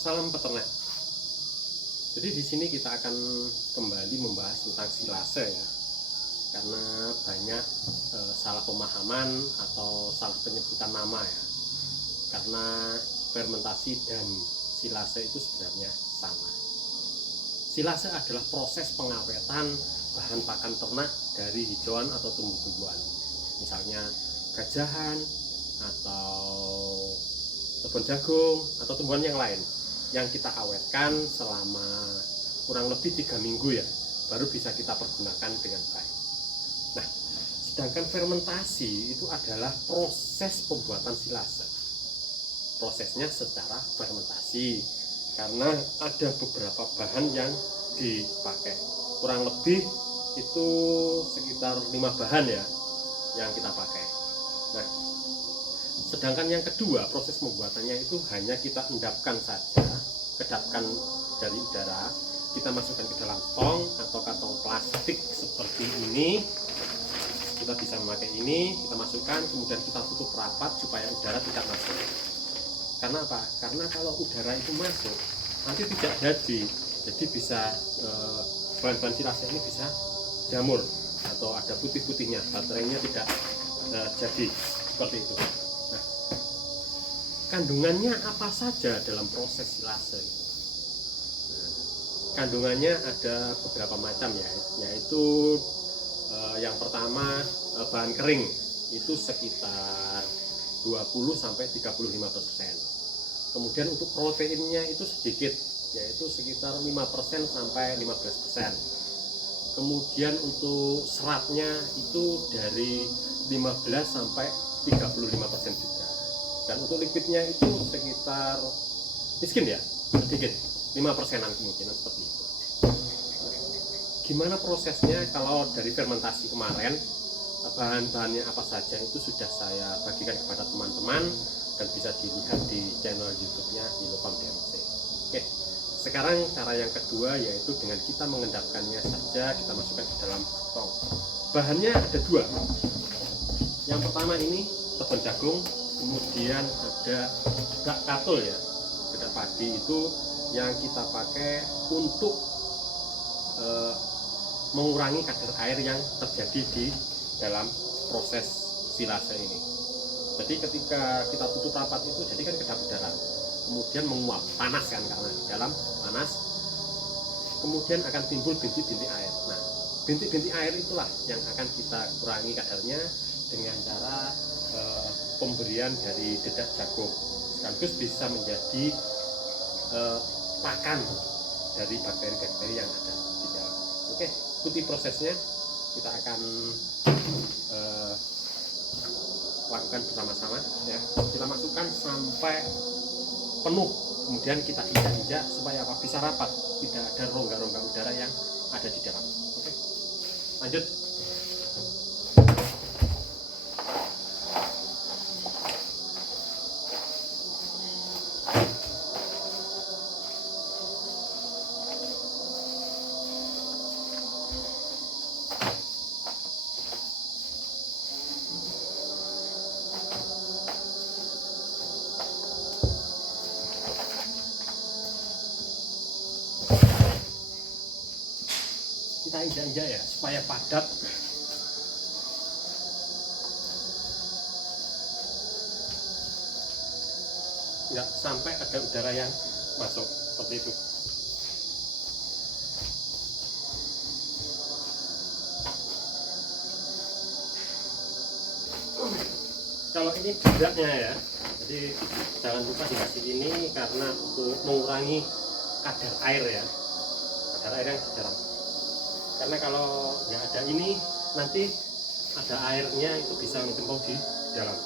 Salam peternak. Jadi di sini kita akan kembali membahas tentang silase ya, karena banyak salah pemahaman atau salah penyebutan nama ya. Karena fermentasi dan silase itu sebenarnya sama. Silase adalah proses pengawetan bahan pakan ternak dari hijauan atau tumbuh-tumbuhan, misalnya gajahan atau tebon jagung atau tumbuhan yang lain yang kita awetkan selama kurang lebih 3 minggu ya, baru bisa kita pergunakan dengan baik. Nah, sedangkan fermentasi itu adalah proses pembuatan silase. Prosesnya secara fermentasi, karena ada beberapa bahan yang dipakai. Kurang lebih itu sekitar 5 bahan ya yang kita pakai. Nah, sedangkan yang kedua, proses pembuatannya itu hanya kita endapkan saja, kedapkan dari udara, kita masukkan ke dalam tong atau kantong plastik seperti ini. Kita bisa memakai ini, kita masukkan, kemudian kita tutup rapat supaya udara tidak masuk. Karena apa? Karena kalau udara itu masuk, nanti tidak jadi bisa bahan-bahan silase ini bisa jamur atau ada putih-putihnya, baterainya tidak jadi seperti itu. Nah, kandungannya apa saja dalam proses silase itu? Nah, kandungannya ada beberapa macam ya, yaitu yang pertama bahan kering itu sekitar 20-35%. Kemudian untuk proteinnya itu sedikit, yaitu sekitar 5% sampai 15%. Kemudian untuk seratnya itu dari 15 sampai 35% juga. Dan untuk liquidnya itu sekitar miskin ya, sedikit, 5%-an kemungkinan seperti itu. Gimana prosesnya? Kalau dari fermentasi kemarin, bahan-bahannya apa saja itu sudah saya bagikan kepada teman-teman dan bisa dilihat di channel YouTube-nya Ilopam DMC. Oke, sekarang cara yang kedua yaitu dengan kita mengendapkannya saja, kita masukkan ke dalam tong. Bahannya ada 2. Yang pertama ini tepung jagung, kemudian ada bedak katul ya, bedak padi itu yang kita pakai untuk mengurangi kadar air yang terjadi di dalam proses silase ini. Jadi ketika kita tutup rapat itu jadi kan kedap udara, kemudian menguap, panas kan, karena di dalam panas, kemudian akan timbul bintik-bintik air. Nah, bintik-bintik air itulah yang akan kita kurangi kadarnya dengan cara pemberian dari dedak jagung, sekaligus bisa menjadi pakan dari bakteri-bakteri yang ada di dalam. Oke, ikuti prosesnya, kita akan lakukan bersama-sama ya. Kita masukkan sampai penuh, kemudian kita injak-injak supaya apa? Bisa rapat, tidak ada rongga-rongga udara yang ada di dalam. Oke, lanjut. Kita injak-injak ya supaya padat. Enggak sampai ada udara yang masuk seperti itu. Kalau ini bedaknya ya, jadi jangan lupa dikasih ini karena untuk mengurangi kadar air ya, kadar air yang di dalam. Karena kalau nggak ada ini, nanti ada airnya itu bisa menggembung di dalam.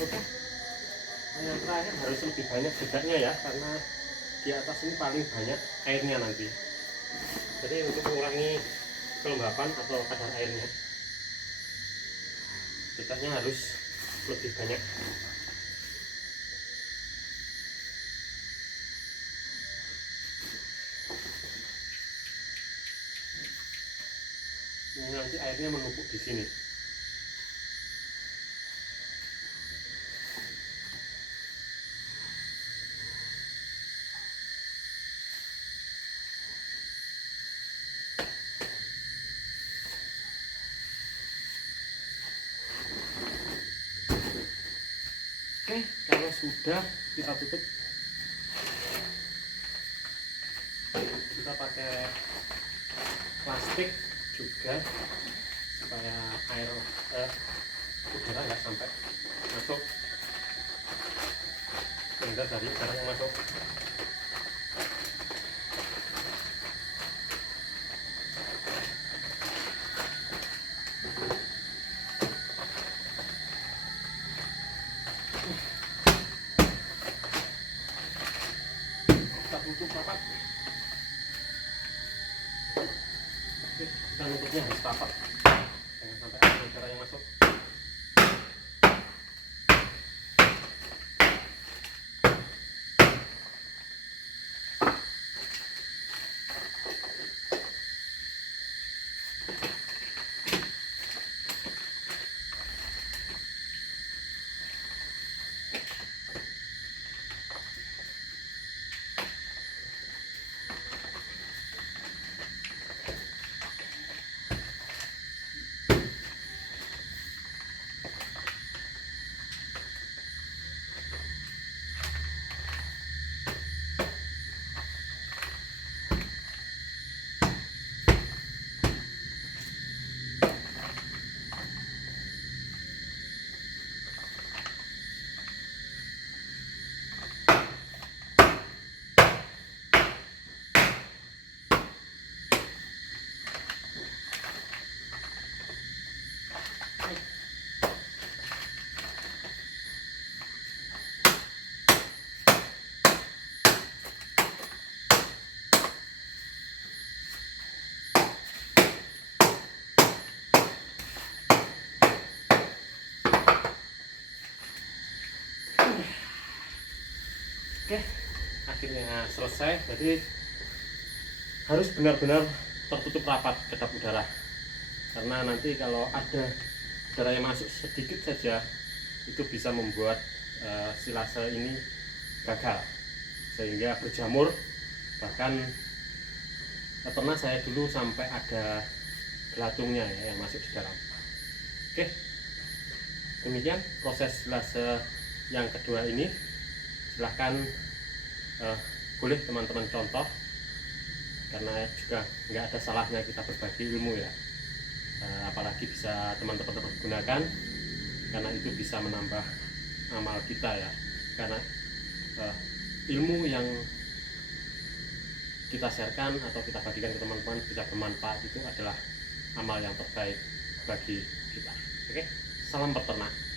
Oke, yang terakhir harus lebih banyak jedanya ya, karena di atas ini paling banyak airnya nanti. Jadi untuk mengurangi kelembapan atau kadar airnya, jedanya harus lebih banyak. Ini nanti airnya menumpuk di sini. Oke, kalau sudah kita tutup. Kita pakai plastik juga supaya air udara nggak sampai masuk, sehingga dari udara yang masuk. Kita tutup rapat. Oke, kita nutupnya harus rapat, jangan sampai ada udara yang masuk. Oke, akhirnya selesai. Jadi harus benar-benar tertutup rapat kedap udara, karena nanti kalau ada udara yang masuk sedikit saja itu bisa membuat silase ini gagal sehingga berjamur. Bahkan pernah saya dulu sampai ada belatungnya ya yang masuk di dalam. Oke, demikian proses silase yang kedua ini. Silahkan boleh teman-teman contoh, karena juga nggak ada salahnya kita berbagi ilmu ya, apalagi bisa teman-teman gunakan, karena itu bisa menambah amal kita ya, karena ilmu yang kita sharekan atau kita bagikan ke teman-teman bisa bermanfaat, itu adalah amal yang terbaik bagi kita. Oke, salam peternak.